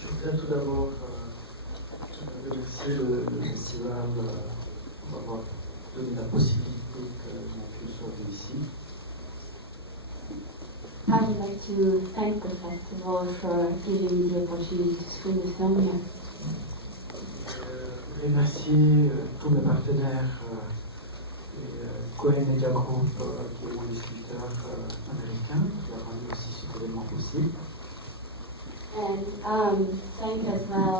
Je voudrais tout d'abord remercier le festival pour avoir donné la possibilité que mon film soit vu ici. I would like to thank the festival for giving me the opportunity to screen the film here. Remercier tous mes partenaires et Cohen Media Group, qui est mon distributeur américain, qui a rendu aussi cet événement possible. And thank as well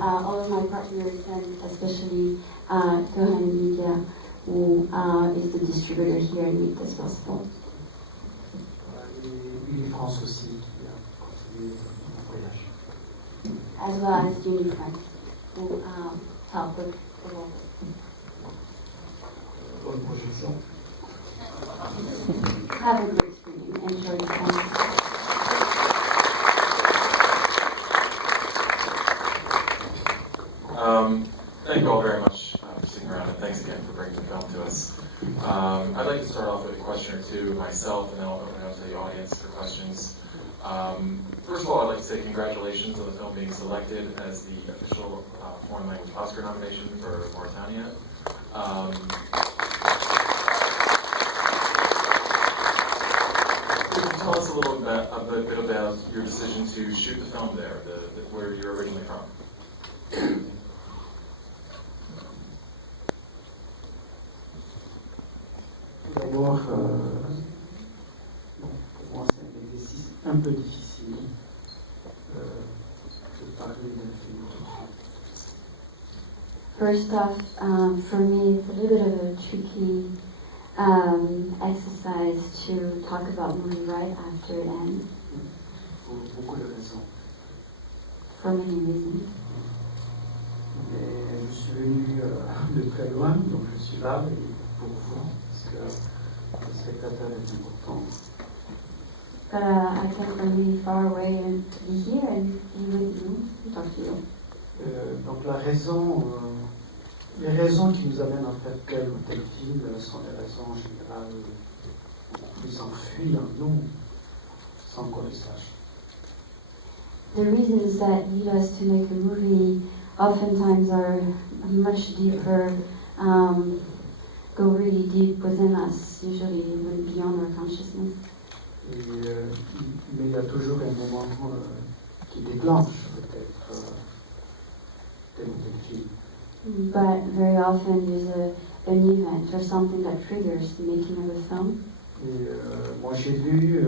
all of my partners and especially Cohen Media, who is the distributor here and made this possible. Et France aussi, qui a contribué à mon voyage. As well as Unifront, who helped with the work. Bonne projection. Have a great screening. Enjoy the film. Thank you all very much for sticking around, and thanks again for bringing the film to us. I'd like to start off with a question or two myself, and then I'll open it up to the audience for questions. First of all, I'd like to say congratulations on the film being selected as the official foreign language Oscar nomination for Mauritania. Could you tell us a bit about your decision to shoot the film there, where you're originally from? D'abord, pour moi c'est un exercice un peu difficile de parler d'un film tout de suite. First off, for me, it's a little bit of a tricky exercise to talk about movie right after it ends. Pour beaucoup de raisons. For many reasons. Mais je suis venu de très loin, donc je suis là pour vous, parce que le spectateur est important. But I came from really far away and to be here and be with you and talk to you. Donc les raisons qui nous amènent à faire tel ou tel film sont des raisons en général beaucoup plus enfuies en nous, sans qu'on le sache. The reasons that lead us to make a movie oftentimes are much deeper, go really deep within us, usually even beyond our consciousness. Mais il y a toujours un moment qui déclenche peut-être tel ou tel film. But very often there's an event or something that triggers the making of a film. Et moi j'ai lu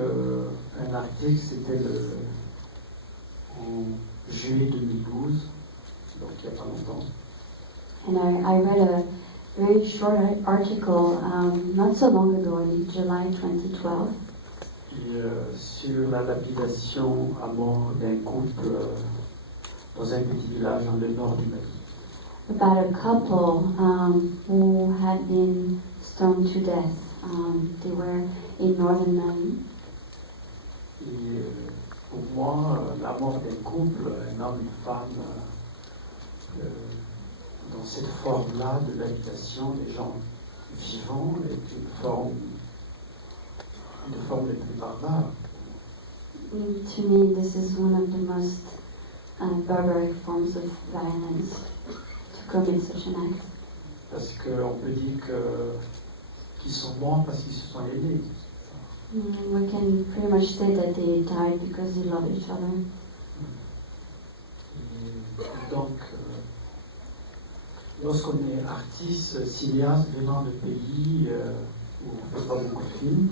un article, c'était en juillet 2012, donc il n'y a pas longtemps. And I read a very short article not so long ago, in July 2012. Sur la lapidation à mort d'un couple dans un petit village dans le nord du Mali. About a couple who had been stoned to death. They were in northern Mali. Et pour moi, la mort d'un couple, un homme, une femme, dans cette forme-là de lapidation des gens vivants, est une forme les plus barbares. To me, this is one of the most barbaric forms of violence, to commit such an act. Parce qu'on peut dire qu'ils sont morts parce qu'ils se sont aidés. We can pretty much say that they died because they love each other. Et donc, lorsqu'on est artiste, cinéaste venant de pays où on ne fait pas beaucoup de films,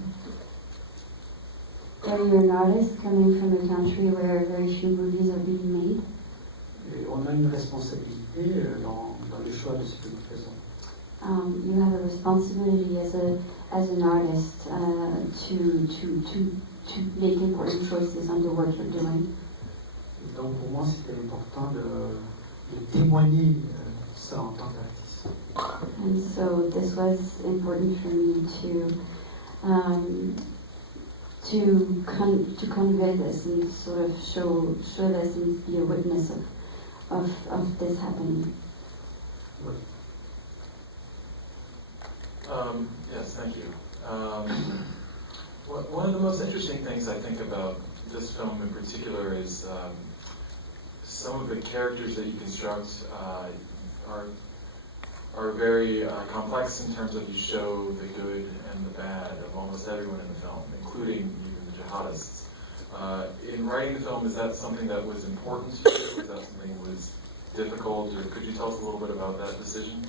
When you're an artist coming from a country where very few movies are being made, et on a une responsabilité dans le choix de ce que nous faisons. you have a responsibility as an artist to make important choices on the work you're doing. Et donc pour moi c'était important de témoigner ça en tant qu'artiste. And so this was important for me to convey this and sort of show this and be a witness of this happening. Yes, thank you. One of the most interesting things I think about this film in particular is some of the characters that you construct are very complex in terms of you show the good and the bad of almost everyone in the film, including even the jihadists. In writing the film, is that something that was important to you? Is that something that was difficult? Or could you tell us a little bit about that decision?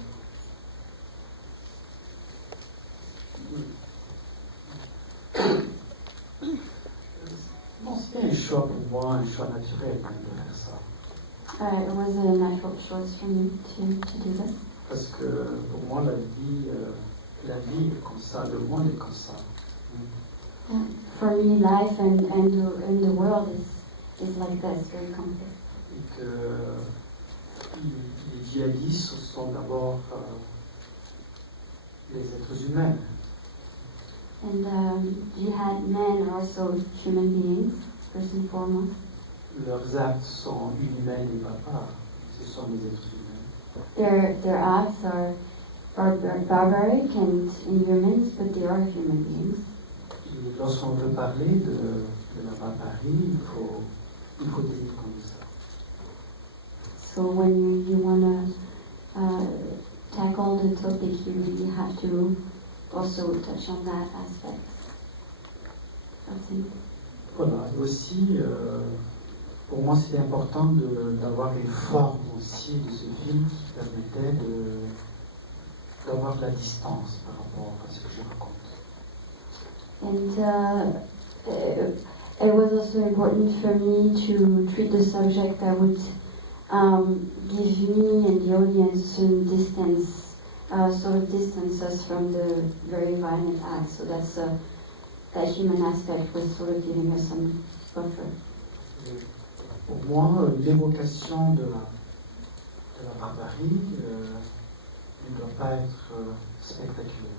Non, c'était un choix pour moi, un choix naturel de faire ça. It was a natural choice for me to do this. Parce que pour moi, la vie est comme ça, le monde est comme ça. For me, life and the world is like this, very complex. Et que les djihadistes sont d'abord les êtres humains. And jihad men are also human beings, first and foremost. Leurs actes sont inhumains et barbares. Ce sont des êtres humains. Their acts are barbaric and inhuman, but they are human beings. Et lorsqu'on veut parler de la barbarie, il faut dire comme ça. So when you want to tackle the topic, you really have to also touch on that aspect of things. Voilà, et aussi, pour moi, c'était important d'avoir une forme aussi de ce film qui permettait d'avoir de la distance par rapport à ce que je raconte. And it was also important for me to treat the subject that would give me and the audience some distance, sort of distance us from the very violent acts. So that's that human aspect was sort of giving us some buffer. Pour moi, l'évocation de la barbarie ne doit pas être spectaculaire.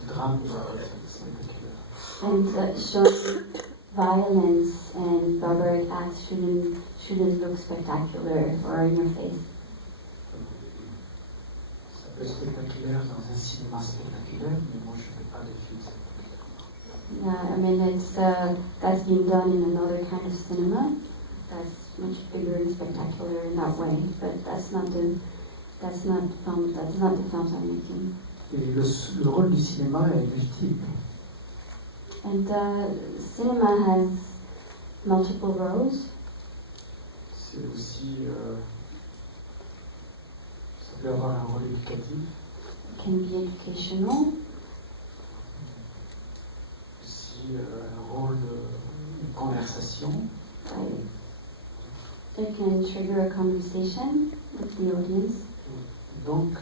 Le drame ne doit pas être spectaculaire. And showing violence and barbaric acts shouldn't look spectacular or in your face. Ça peut être spectaculaire dans un cinéma spectaculaire, mais moi je ne fais pas de films spectaculaires. Yeah, I mean that's been done in another kind of cinema. That's much bigger and spectacular in that way, but that's not the films I'm making. Et le rôle du cinéma est multiple. And cinema has multiple roles. C'est aussi, ça peut avoir un rôle éducatif. It can be educational. Aussi un rôle de conversation. It can trigger a conversation with the audience. Donc,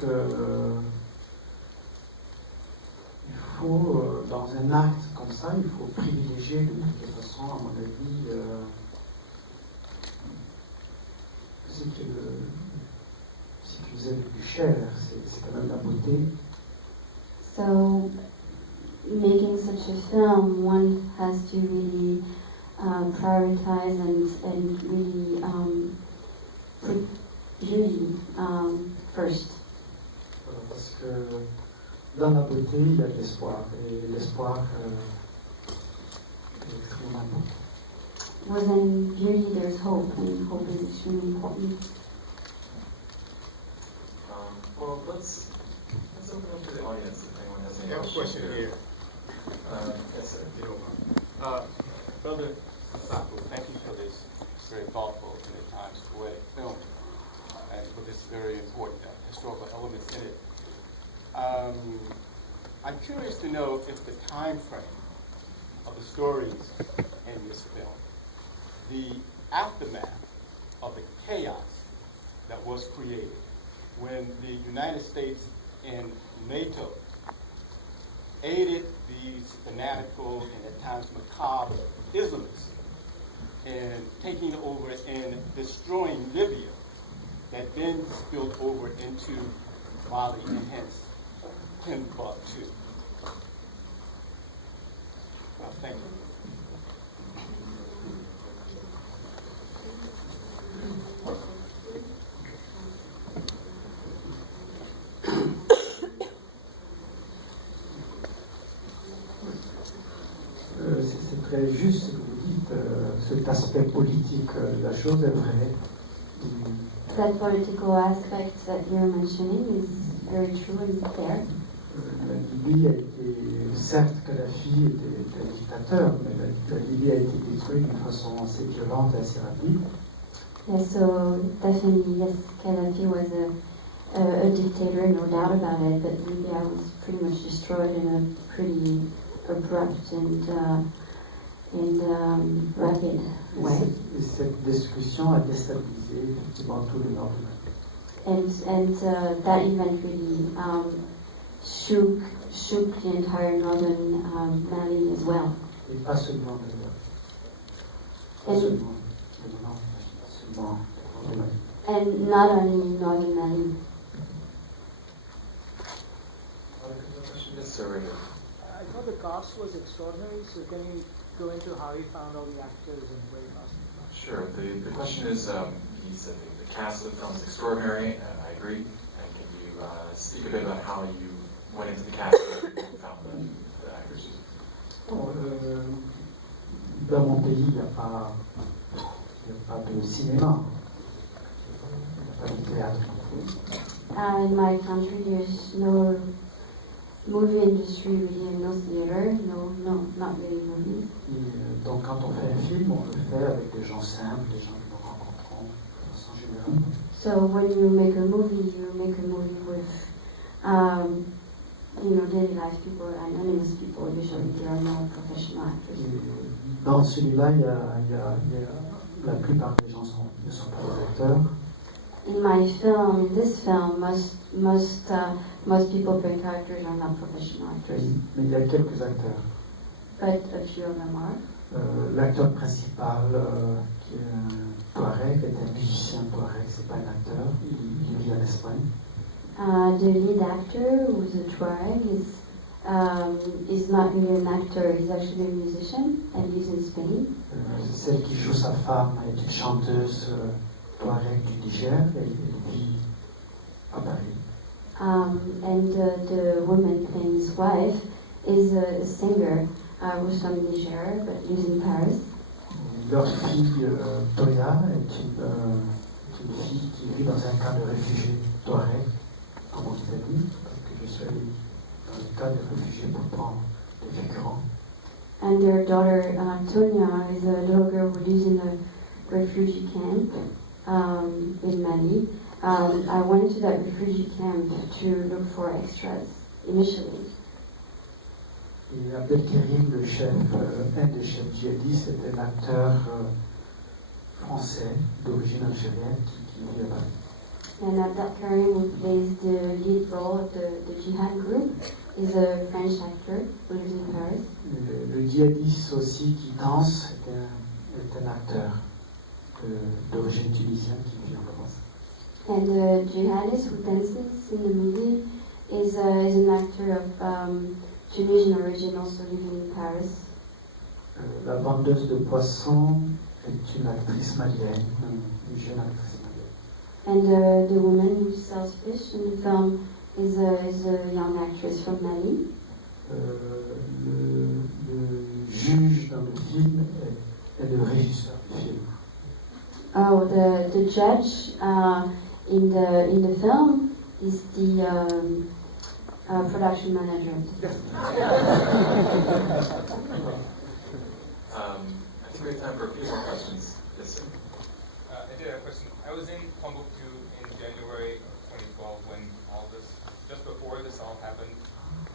il faut, dans un acte comme ça, il faut privilégier de toutes les façons, à mon avis, ce qui nous est le plus cher, c'est quand même la beauté. So, making such a film, one has to really prioritize and really put beauty first. Voilà, parce que dans la beauté, il y a de l'espoir, et l'espoir est extrêmement important. Within beauty, there's hope, and hope is extremely important. Well, let's open up to the audience if anyone has any I have a question here. Yes, sir. If you don't mind. Brother Sissako, thank you for this very thoughtful and at times poetic film, and for this very important historical elements in it. I'm curious to know if the time frame of the stories in this film, the aftermath of the chaos that was created when the United States and NATO aided these fanatical and at times macabre Islamists in taking over and destroying Libya, that then spilled over into Mali and hence Timbuktu. Thank you. très juste ce que vous dites, cet aspect politique de la chose est vrai. That political aspect that you're mentioning is very true and there. La Libye a été, certes Kadhafi était un dictateur, mais la Libye a été détruite d'une façon assez violente et assez rapide. Yeah, so definitely, yes, Gaddafi was a dictator, no doubt about it, but Libya was pretty much destroyed in a pretty abrupt and rapid way. Et cette destruction a déstabilisé effectivement tout le nord du Mali. And that event really shook the entire northern Mali as well. Et pas seulement le nord. Pas And- seulement le nord, pas seulement le Mali. And not only northern Mali. Yes, sir, right here. I thought the cast was extraordinary, so can you go into how you found all the actors and where you cast them? Sure. The question is, he said the cast of the film is extraordinary, and I agree. And can you speak a bit about how you went into the cast and found the actors? Bon, dans mon pays, il n'y a pas de cinéma, il n'y a pas de théâtre. In my country, there's no movie industry really, no theater, no, not really movies. Et, donc quand on fait un film, on le fait avec des gens simples, des gens que nous rencontrons de façon générale. So when you make a movie with, daily life people, anonymous people. Usually there are no professional actors. Et dans celui-là, la plupart des gens ne sont pas des acteurs. In this film, most people playing characters are not professional actors, Mais il y a quelques acteurs. but a few of them are. L'acteur principal, qui est un Touareg, est un musicien Touareg, c'est pas un acteur, il vit en Espagne. The lead actor, who's a Tuareg, is not really an actor. He's actually a musician and lives in Spain. Celle qui joue sa femme est une chanteuse Touareg du Niger et elle vit à Paris. And the woman playing his wife is a singer who's from Niger but lives in Paris. Leur fille Toya est une fille qui vit dans un camp de réfugiés Touareg, comme en Italie, parce que je suis allé dans le camp de réfugiés pour prendre des figurants. And their daughter, Tonya, is a little girl who lives in a refugee camp in Mali. I went to that refugee camp to look for extras initially. Et Abdelkarim, le chef, un des chefs djihadistes, est un acteur français d'origine algérienne qui vit à Paris. And Abdelkarim, who plays the lead role of the jihad group, is a French actor who lives in Paris. Le djihadiste aussi qui danse est un acteur d'origine tunisienne qui vit en France. And the jihadist who dances in the movie is an actor of Tunisian origin, also living in Paris. La vendeuse de poissons est une actrice malienne, une jeune actrice malienne. And the woman who sells fish in the film is a young actress from Mali. Le juge dans le film est le régisseur du film. Oh, the judge in the film is the production manager. I think we have time for a few more questions. Yes, sir. I did have a question. I was in Timbuktu in January of 2012 when just before this all happened,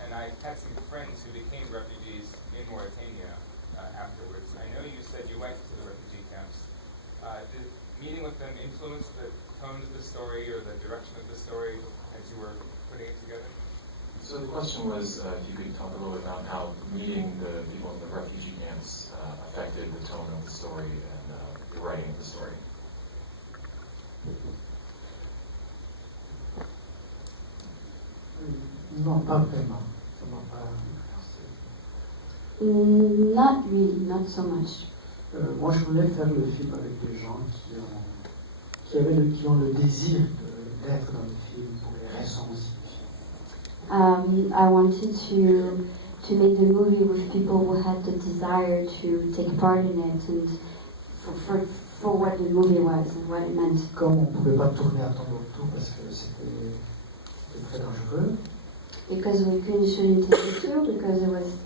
and I had some friends who became refugees in Mauritania afterwards. I know you said you went to the refugee camps. Did meeting with them influence the tone of the story or the direction of the story as you were putting it together? So the question was, if you could talk a little bit about how meeting the people in the refugee camps affected the tone of the story and the writing of the story. Non, pas vraiment. Ça m'a pas influencé. Not really, not so much. Moi, je voulais faire le film avec des gens qui ont le désir d'être dans le film pour les raisons aussi. I wanted to make the movie with people who had the desire to take part in it and for what the movie was and what it meant. Comme on ne pouvait pas tourner à Timbuktu parce que c'était très dangereux, Because we couldn't shoot in Timbuktu because it was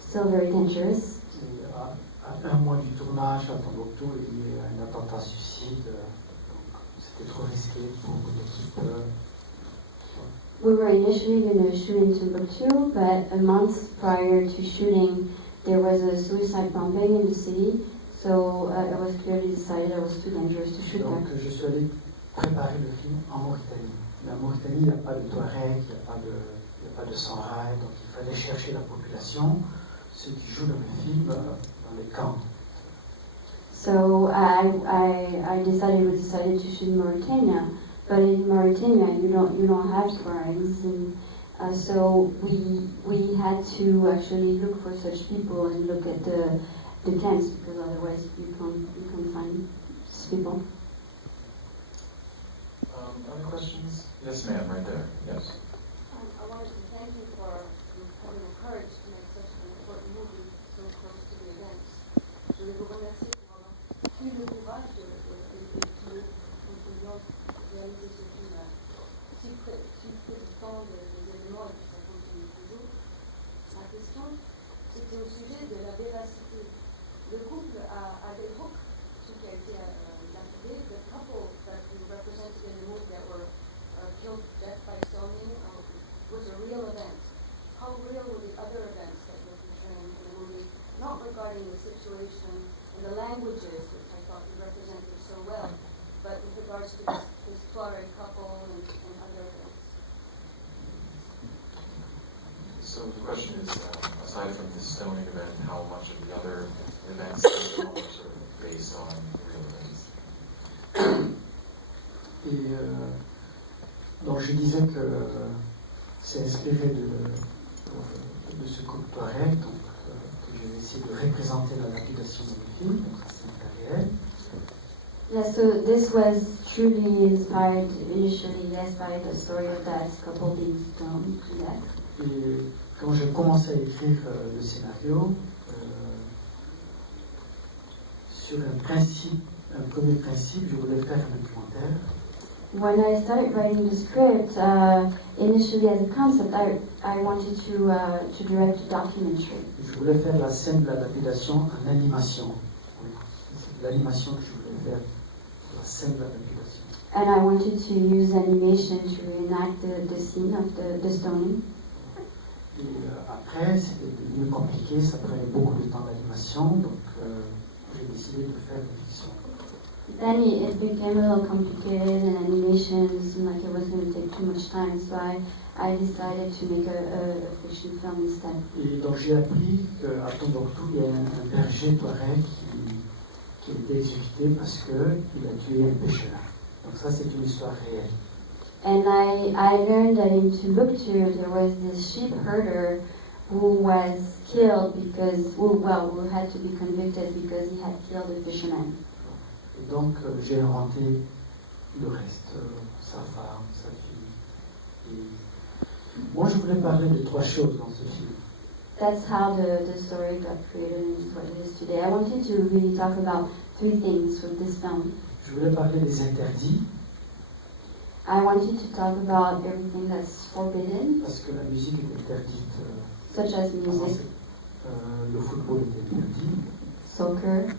still very dangerous. et à un mois du tournage à Timbuktu, il y a eu un attentat suicide, donc c'était trop risqué pour l'équipe. We were initially going to shoot in Timbuktu, but a month prior to shooting, there was a suicide bombing in the city, so it was clearly decided it was too dangerous to shoot Donc there. je suis allé préparer le film en Mauritanie. Mais en Mauritanie, il n'y a pas de Touareg, il n'y a pas de Sanrail, donc il fallait chercher la population, ceux qui jouent dans le film, dans les camps. So we decided to shoot in Mauritania, but in Mauritania you don't have Tuaregs, and so we had to actually look for such people and look at the tents because otherwise you can't find these people. Other questions? Yes, ma'am, right there. Yes. I wanted to thank you for having the courage to make such an important movie so close to the events. Je voulais vous remercier pour avoir eu le courage de réaliser ce film si peu de temps des événements et que ça continue toujours. Ma question, c'était au sujet de la véracité. Le couple à des hooks, ce qui a été lapidé, the couple that you represented in the movie that were killed to death by stoning was a real event. How real were the other events that were portrayed in the movie, not regarding the situation and the languages, which I thought you represented so well, but with regards to this Tuareg couple and other events? So the question is, aside from the stoning event, how much of the other events are sort of based on real events? Et donc je disais que c'est inspiré de ce couple Touareg, donc que j'ai essayé de représenter la lapidation dans le film, donc ça c'est un cas réel. Yeah, so this was truly inspired initially, yes, by the story of that couple being stoned to death. Et quand j'ai commencé à écrire le scénario, sur un premier principe, je voulais faire un documentaire. When I started writing the script, initially as a concept, I wanted to direct a documentary. Je voulais faire la scène de la lapidation en animation. Oui, c'est l'animation que je voulais faire, la scène de la lapidation. And I wanted to use animation to reenact the scene of the stoning. Et après, c'était devenu compliqué, ça prenait beaucoup de temps d'animation, donc j'ai décidé de faire une fiction. Then it became a little complicated, and animation seemed like it was going to take too much time, so I decided to make a fiction film instead. Et donc j'ai appris qu'à Timbuktu, il y a un berger Touareg qui a été exécuté parce qu'il a tué un pêcheur. Donc ça, c'est une histoire réelle. And I learned that in Timbuktu there was this sheep herder who was killed because, who had to be convicted because he had killed a fisherman. Et donc j'ai inventé le reste, sa femme, sa fille. Et moi, je voulais parler de trois choses dans ce film. That's how the story got created and what it is today. I wanted to really talk about three things with this film. Je voulais parler des interdits, I wanted to talk about everything that's forbidden, parce que la musique est interdite. such as music, Le football est interdit. soccer.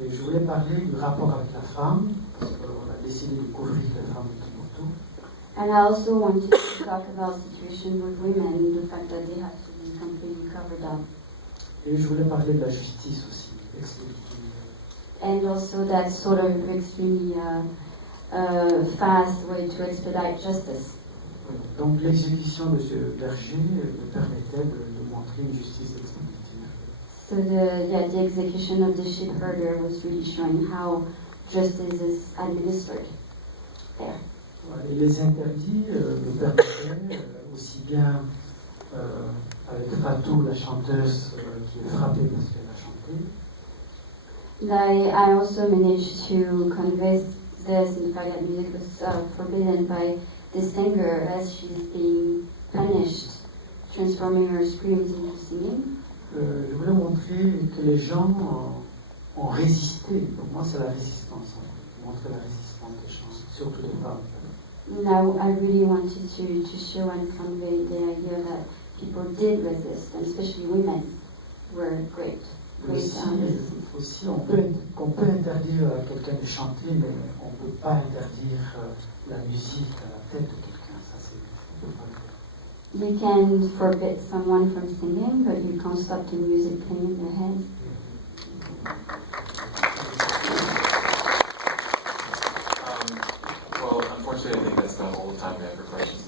Et je voulais parler du rapport avec la femme, parce qu'on a décidé de couvrir les femmes de Timbuktu. And I also wanted to talk about situation with women, the fact that they have to be completely covered up. Et je voulais parler de la justice aussi, expéditive. And also that sort of extremely fast way to expedite justice. Donc l'exécution de ce berger me permettait de montrer une justice expéditive. So the execution of the sheep herder was really showing how justice is administered there. Et les interdits me permettaient aussi bien avec Fatou, la chanteuse qui est frappée parce qu'elle a chanté, I also managed to convey this, in fact, that music was forbidden by the singer as she's being punished transforming our screams into singing. Je voulais montrer que les gens ont résisté. Pour moi, c'est la résistance. Montrer la résistance des gens, surtout des femmes. Now, I really wanted to show and convey the idea that people did resist, and especially women were great. Aussi, on peut interdire à quelqu'un de chanter, mais on ne peut pas interdire la musique à la tête de quelqu'un. Ça, c'est on peut pas le faire. You can forbid someone from singing, but you can't stop the music playing in their head. Well, unfortunately, I think that's about all the time we have for questions